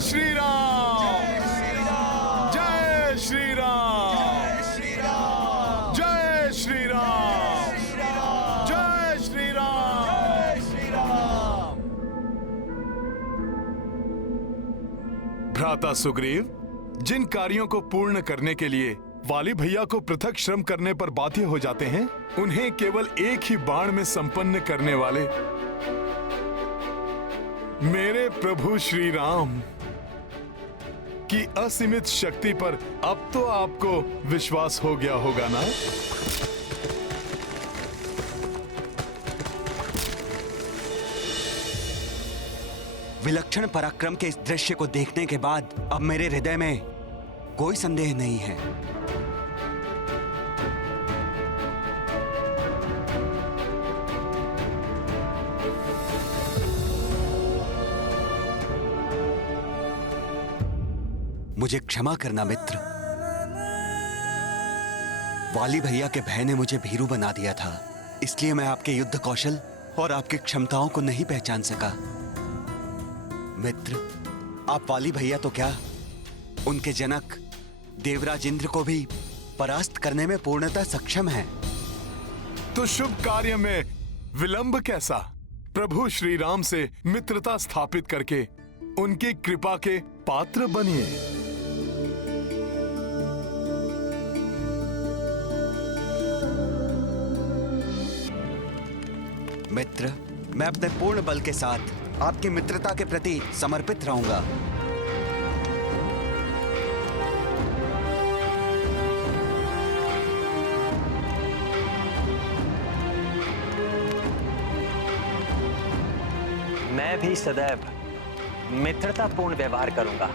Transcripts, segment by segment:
श्री राम, जय श्री राम, जय श्री राम, जय श्री राम। भ्राता सुग्रीव, जिन कार्यों को पूर्ण करने के लिए वाली भैया को पृथक श्रम करने पर बाध्य हो जाते हैं, उन्हें केवल एक ही बाण में संपन्न करने वाले मेरे प्रभु श्री राम की असीमित शक्ति पर अब तो आपको विश्वास हो गया होगा ना? विलक्षण पराक्रम के इस दृश्य को देखने के बाद अब मेरे हृदय में कोई संदेह नहीं है। मुझे क्षमा करना मित्र। वाली भैया के भय ने मुझे भीरू बना दिया था, इसलिए मैं आपके युद्ध कौशल और आपकी क्षमताओं को नहीं पहचान सका। मित्र, आप वाली भैया तो क्या, उनके जनक देवराज इंद्र को भी परास्त करने में पूर्णतः सक्षम हैं। तो शुभ कार्य में विलंब कैसा? प्रभु श्री राम से मित्रता स्थापित करके उनकी कृपा के पात्र बनिए। मित्र, मैं अपने पूर्ण बल के साथ आपकी मित्रता के प्रति समर्पित रहूंगा। मैं भी सदैव मित्रतापूर्ण व्यवहार करूंगा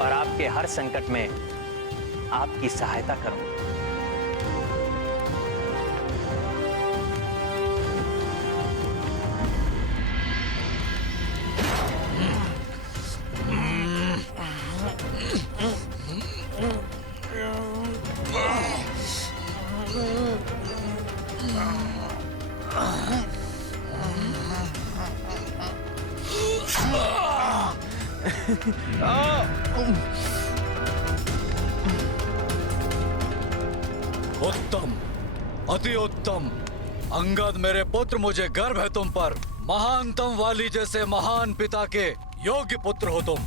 और आपके हर संकट में आपकी सहायता करूंगा। उत्तम, अति उत्तम। अंगद मेरे पुत्र, मुझे गर्व है तुम पर। महानतम वाली जैसे महान पिता के योग्य पुत्र हो तुम।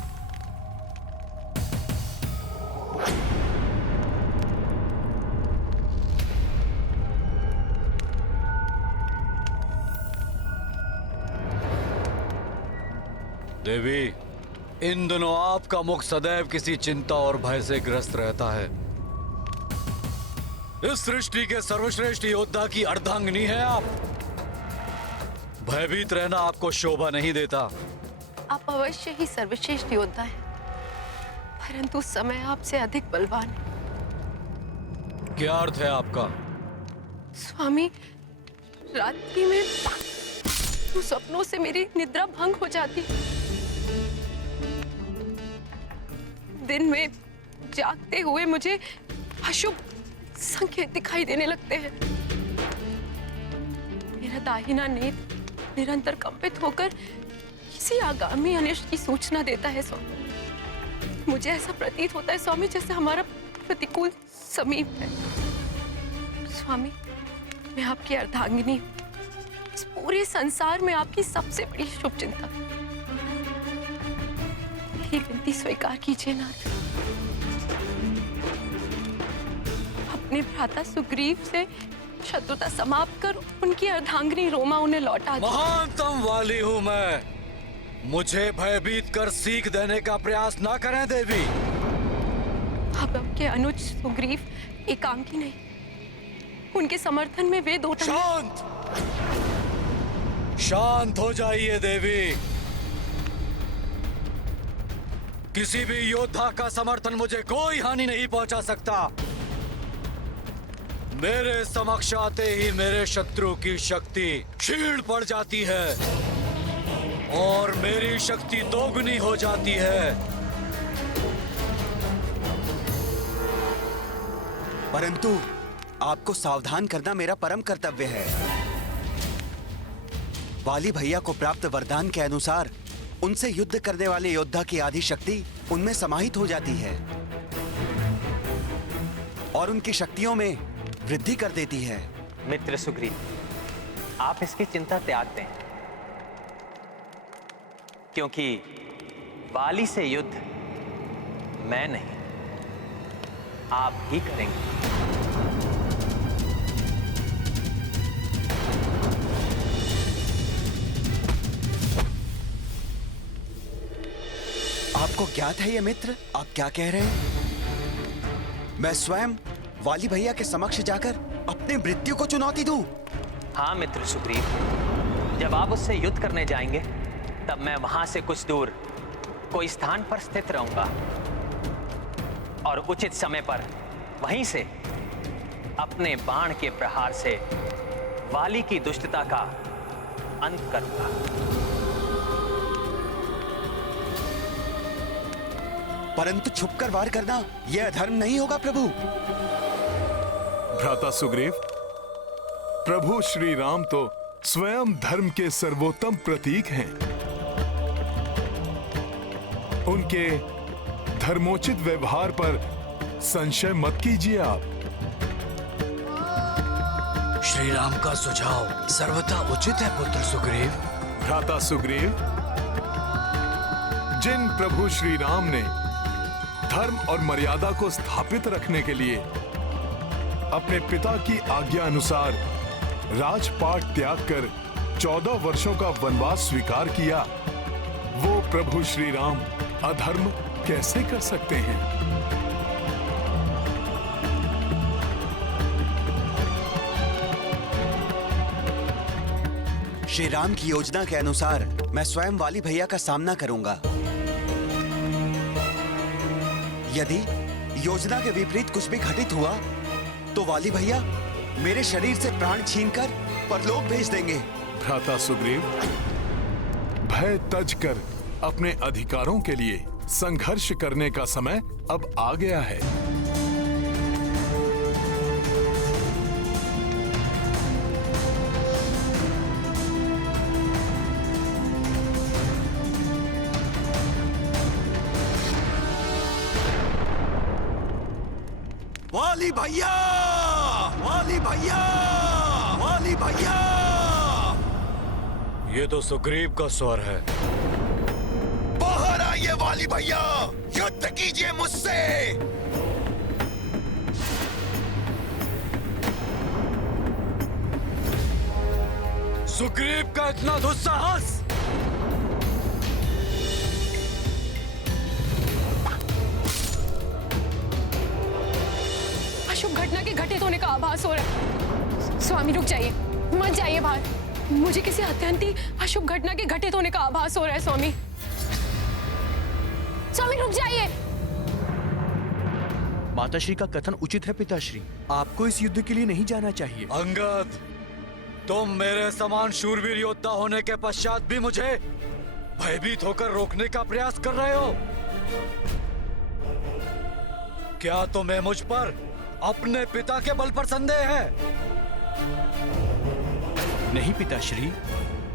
देवी, इन दिनों आपका मुख सदैव किसी चिंता और भय से ग्रस्त रहता है। इस सृष्टि के सर्वश्रेष्ठ योद्धा की अर्धांगिनी है आप। भयभीत रहना आपको शोभा नहीं देता। आप अवश्य ही सर्वश्रेष्ठ योद्धा हैं, परंतु समय आपसे अधिक बलवान है। क्या अर्थ है आपका? स्वामी, रात्रि में सपनों से मेरी निद्रा भंग हो जाती, दिन में जागते हुए मुझे अशुभ संकेत दिखाई देने लगते हैं। मेरा दाहिना नेत्र निरंतर कंपित होकर किसी आगामी अनिष्ट की सूचना देता है स्वामी। मुझे ऐसा प्रतीत होता है स्वामी जैसे हमारा प्रतिकूल समीप है। स्वामी, मैं आपकी अर्धांगिनी हूं। इस पूरे संसार में आपकी सबसे बड़ी शुभचिंतक। मेरी विनती स्वीकार कीजिए नाथ। अपने भ्राता सुग्रीव से शत्रुता समाप्त कर उनकी अर्धांगिनी रोमा उन्हें लौटा दी। महानतम वाली हूं मैं। मुझे भयभीत कर सीख देने का प्रयास ना करें देवी। अब आपके अनुज सुग्रीव एकांकी नहीं, उनके समर्थन में वे दो शांत, शांत हो जाइए देवी। किसी भी योद्धा का समर्थन मुझे कोई हानि नहीं पहुंचा सकता। मेरे समक्ष आते ही मेरे शत्रु की शक्ति क्षीण पड़ जाती है और मेरी शक्ति दोगुनी हो जाती है। परंतु आपको सावधान करना मेरा परम कर्तव्य है। वाली भैया को प्राप्त वरदान के अनुसार उनसे युद्ध करने वाले योद्धा की आदि शक्ति उनमें समाहित हो जाती है और उनकी शक्तियों में वृद्धि कर देती है। मित्र सुग्रीव, आप इसकी चिंता त्याग दें, क्योंकि वाली से युद्ध मैं नहीं, आप ही करेंगे। आपको ज्ञात है ये मित्र, आप क्या कह रहे हैं? मैं स्वयं वाली भैया के समक्ष जाकर अपनी मृत्यु को चुनौती दूं? हाँ मित्र सुग्रीव, जब आप उससे युद्ध करने जाएंगे तब मैं वहां से कुछ दूर कोई स्थान पर स्थित रहूंगा और उचित समय पर वहीं से अपने बाण के प्रहार से वाली की दुष्टता का अंत करूंगा। परंतु छुपकर वार करना यह अधर्म नहीं होगा प्रभु। भ्राता सुग्रीव, प्रभु श्री राम तो स्वयं धर्म के सर्वोत्तम प्रतीक हैं। उनके धर्मोचित व्यवहार पर संशय मत कीजिए आप। श्री राम का सुझाव सर्वथा उचित है पुत्र सुग्रीव। भ्राता सुग्रीव, जिन प्रभु श्री राम ने धर्म और मर्यादा को स्थापित रखने के लिए अपने पिता की आज्ञा अनुसार राजपाट त्याग कर 14 वर्षों का वनवास स्वीकार किया, वो प्रभु श्री राम अधर्म कैसे कर सकते हैं? श्री राम की योजना के अनुसार मैं स्वयं वाली भैया का सामना करूंगा। यदि योजना के विपरीत कुछ भी घटित हुआ तो वाली भैया मेरे शरीर से प्राण छीनकर परलोक भेज देंगे। भ्राता सुग्रीव, भय तज कर अपने अधिकारों के लिए संघर्ष करने का समय अब आ गया है। वाली भैया, वाली भैया, वाली भैया। ये तो सुग्रीव का स्वर है। बाहर आइए वाली भैया, युद्ध कीजिए मुझसे। सुग्रीव का इतना दुस्साहस! अशुभ घटना के घटित होने का आभास हो रहा है। स्वामी रुक जाइए, मत जाइए बाहर। मुझे किसी अत्यंत ही अशुभ घटना के घटित होने का आभास हो रहा है। स्वामी, स्वामी रुक जाइए। माताश्री का कथन उचित है पिताश्री, आपको इस युद्ध के लिए नहीं जाना चाहिए। अंगद, तुम मेरे समान शूरवीर योद्धा होने के पश्चात भी मुझे भयभीत होकर रोकने का प्रयास कर रहे हो। क्या तुम्हें मुझ पर अपने पिता के बल पर संदेह है? नहीं पिताश्री,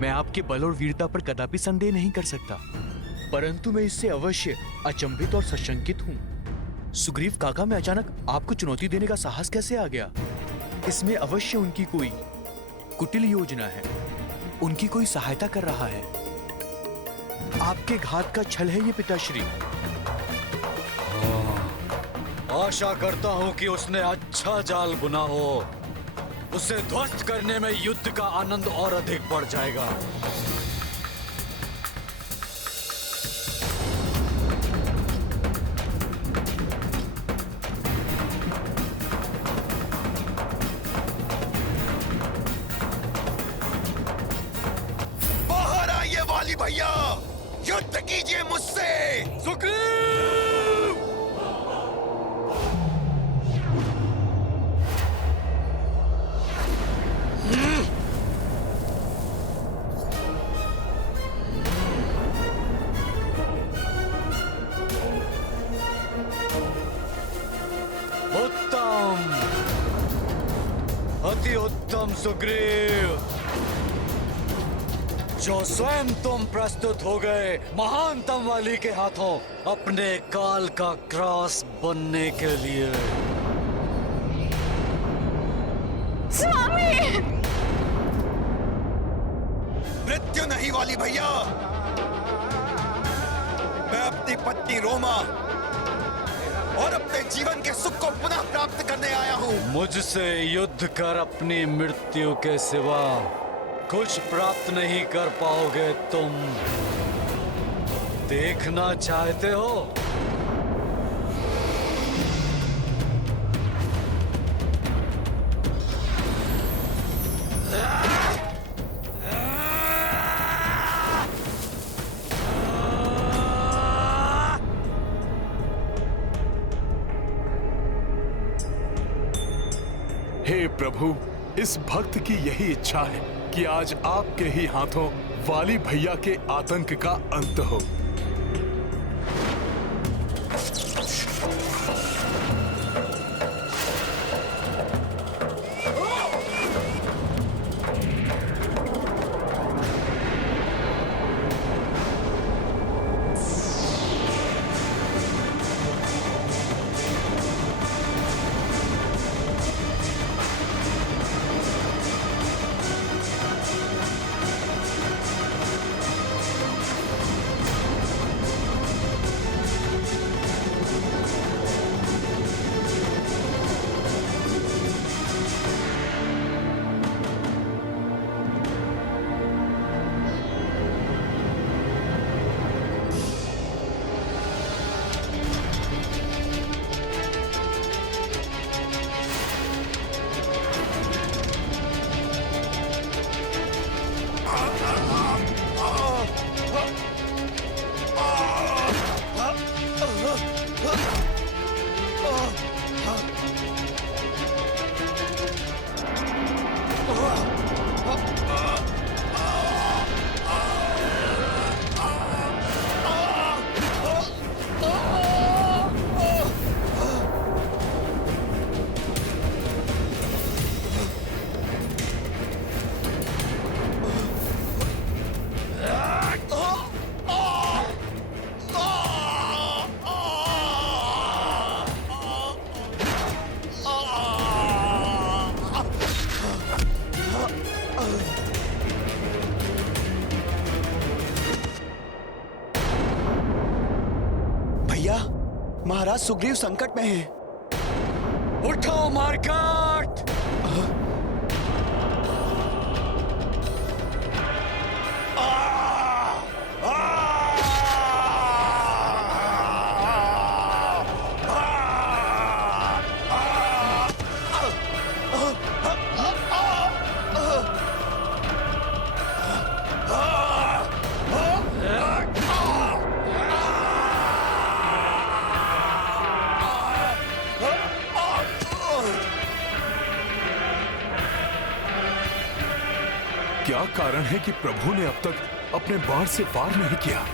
मैं आपके बल और वीरता पर कदापि संदेह नहीं कर सकता, परंतु मैं इससे अवश्य अचंभित और सशंकित हूँ। सुग्रीव काका में अचानक आपको चुनौती देने का साहस कैसे आ गया? इसमें अवश्य उनकी कोई कुटिल योजना है, उनकी कोई सहायता कर रहा है। आपके घात का छल है ये पिताश्री। आशा करता हूं कि उसने अच्छा जाल बुना हो। उसे ध्वस्त करने में युद्ध का आनंद और अधिक बढ़ जाएगा। बाहर आइए वाली भैया, युद्ध कीजिए मुझसे। सुग्रीव! उत्तम, अति उत्तम सुग्रीव। जो स्वयं तुम प्रस्तुत हो गए महानतम वाली के हाथों अपने काल का क्रॉस बनने के लिए। स्वामी! मृत्यु नहीं वाली भैया, मैं अपनी पत्नी रोमा और अपने जीवन के सुख को पुनः प्राप्त करने आया हूँ। मुझसे युद्ध कर अपनी मृत्यु के सिवा कुछ प्राप्त नहीं कर पाओगे तुम। देखना चाहते हो? हे प्रभु, इस भक्त की यही इच्छा है कि आज आपके ही हाथों वाली भैया के आतंक का अंत हो। महाराज सुग्रीव संकट में हैं। उठो मार्कट! क्या कारण है कि प्रभु ने अब तक अपने बाण से वार नहीं किया?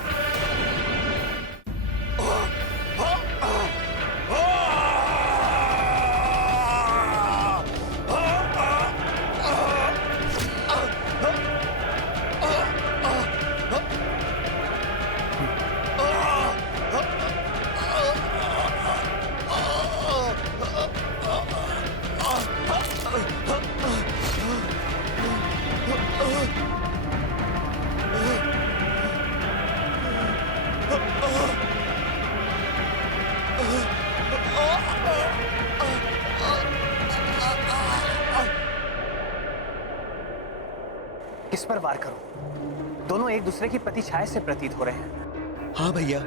किस पर वार करूं? दोनों एक दूसरे की प्रतिछाया से प्रतीत हो रहे हैं। हाँ भैया,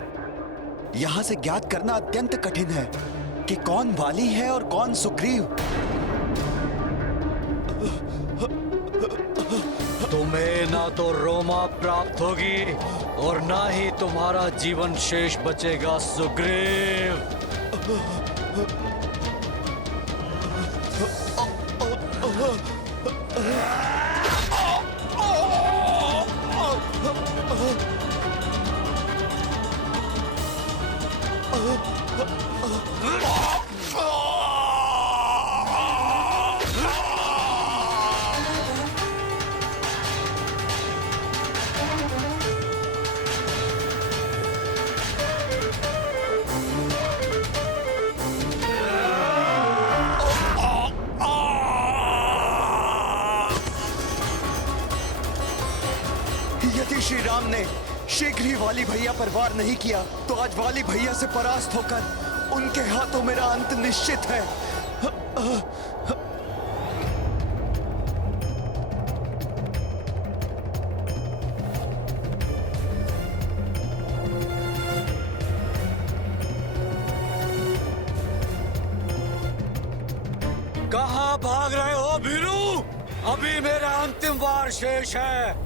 यहाँ से ज्ञात करना अत्यंत कठिन है कि कौन वाली है और कौन सुग्रीव। तुम्हें ना तो रोमा प्राप्त होगी और ना ही तुम्हारा जीवन शेष बचेगा सुग्रीव। राम ने शीघ्र ही वाली भैया पर वार नहीं किया तो आज वाली भैया से परास्त होकर उनके हाथों मेरा अंत निश्चित है। कहाँ भाग रहे हो भीरू? अभी मेरा अंतिम वार शेष है।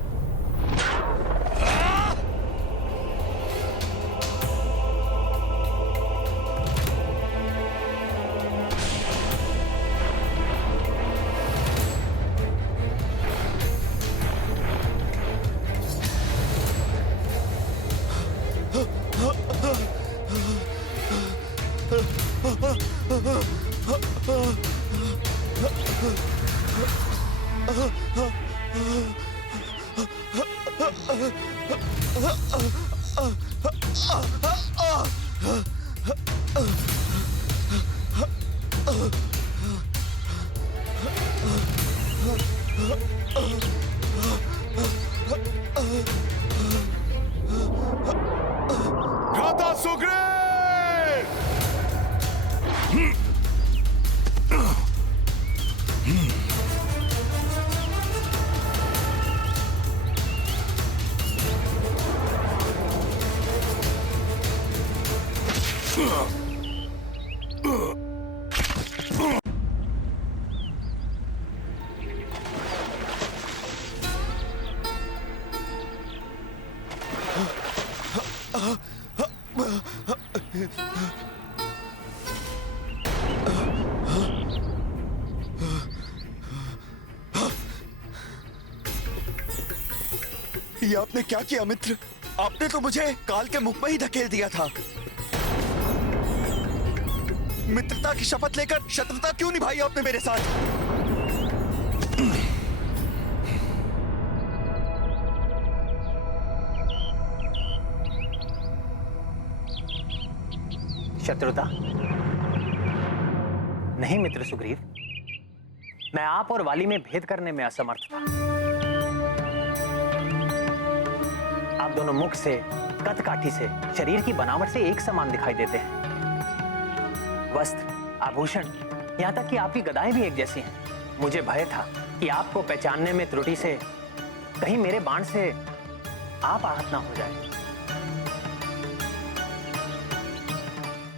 भ्राता सुग्रीव! ये आपने क्या किया मित्र? आपने तो मुझे काल के मुख में ही धकेल दिया था। मित्रता की शपथ लेकर शत्रुता क्यों निभाई आपने मेरे साथ? शत्रुता? नहीं मित्र सुग्रीव, मैं आप और वाली में भेद करने में असमर्थ था। आप दोनों मुख से, कद काठी से, शरीर की बनावट से एक समान दिखाई देते हैं। वस्त्र, आभूषण, यहाँ तक कि आपकी गदाएं भी एक जैसी हैं। मुझे भय था कि आपको पहचानने में त्रुटि से कहीं मेरे बाण से आप आहत ना हो जाए।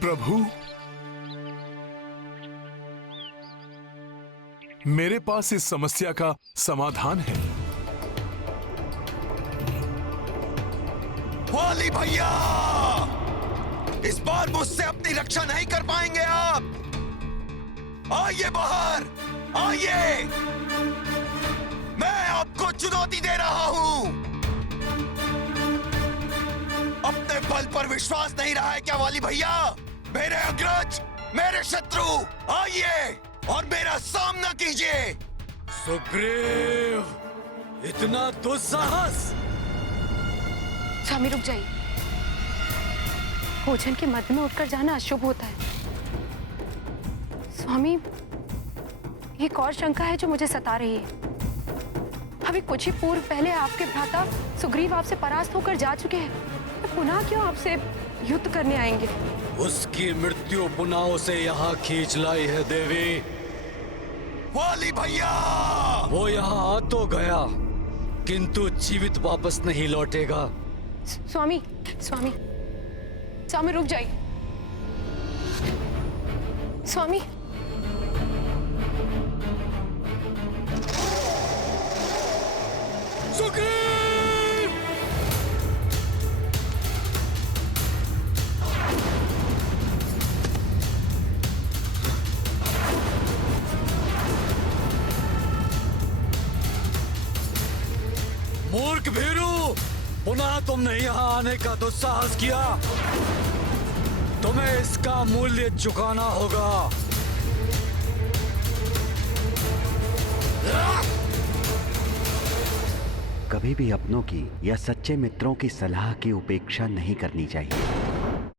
प्रभु, मेरे पास इस समस्या का समाधान है। वाली भैया, इस बार मुझसे अपनी रक्षा नहीं कर पाएंगे आप। आइए बाहर, आइए। मैं आपको चुनौती दे रहा हूं। अपने बल पर विश्वास नहीं रहा है क्या वाली भैया? मेरे अग्रज, मेरे शत्रु, आइए और मेरा सामना कीजिए। सुग्रीव, इतना दुस्साहस? स्वामी रुक जाइए। भोजन के मध्य में उठकर जाना अशुभ होता है। स्वामी, एक और शंका है जो मुझे सता रही है। अभी कुछ ही पूर्व पहले आपके भ्राता सुग्रीव आपसे परास्त होकर जा चुके हैं, तो पुनः क्यों आपसे युद्ध करने आएंगे? उसकी मृत्यु पुनः उसे यहाँ खींच लाई है देवी। वाली भैया, वो यहाँ आ तो गया, किंतु जीवित वापस नहीं लौटेगा। स्वामी, स्वामी, स्वामी रुक जाइए। स्वामी, सुग्रीव! मूर्ख भीरू, पुनः तुमने यहाँ आने का दुस्साहस किया। तुम्हें इसका मूल्य चुकाना होगा। कभी भी अपनों की या सच्चे मित्रों की सलाह की उपेक्षा नहीं करनी चाहिए।